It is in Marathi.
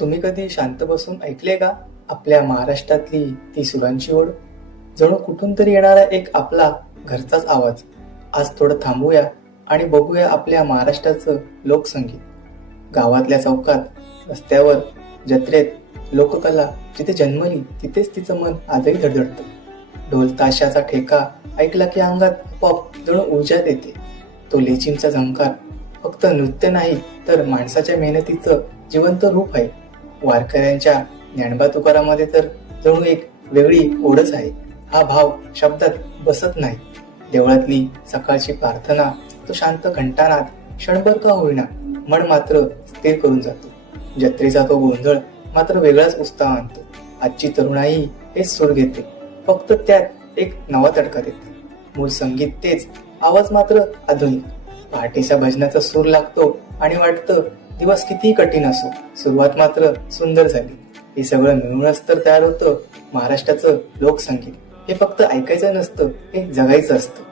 तुम्ही कधी शांत बसून ऐकले का आपल्या महाराष्ट्रातली ती सुरांची ओढ? जणू कुठून तरी येणारा एक आपला घरचाच आवाज. आज थोडं थांबूया आणि बघूया आपल्या महाराष्ट्राचं लोकसंगीत. गावातल्या चौकात, रस्त्यावर, जत्रेत, लोककला जिथे जन्मली तिथेच तिचं मन आजही धडधडतं. ढोल ताशाचा ठेका ऐकला की अंगात आपोआप जणू ऊर्जा येते. तो लेझिमचा झंकार फक्त नृत्य नाही तर माणसाच्या मेहनतीचं जिवंत रूप आहे. वारकऱ्यांच्या ज्ञानोबा तुकारामध्ये तर जणू एक वेगळी ओढच आहे. हा भाव शब्दात बसत नाही. देवळातली सकाळची प्रार्थना, तो शांत घंटानाद क्षणभर का होईना मन मात्र स्थिर करून जातो. जत्रेचा तो गोंधळ मात्र वेगळाच उत्साह आणतो. आजची तरुणाई हेच सूर घेते, फक्त त्यात एक नवा तडका देते. मूळ संगीत तेच, आवाज मात्र आधुनिक. पहाटेच्या भजनाचा सूर लागतो आणि वाटतं दिवस कितीही कठीण असो, सुरुवात मात्र सुंदर झाली. हे सगळं मिळूनच तर तयार होतं महाराष्ट्राचं लोकसंगीत. हे फक्त ऐकायचं नसतं, हे जगायचं असतं.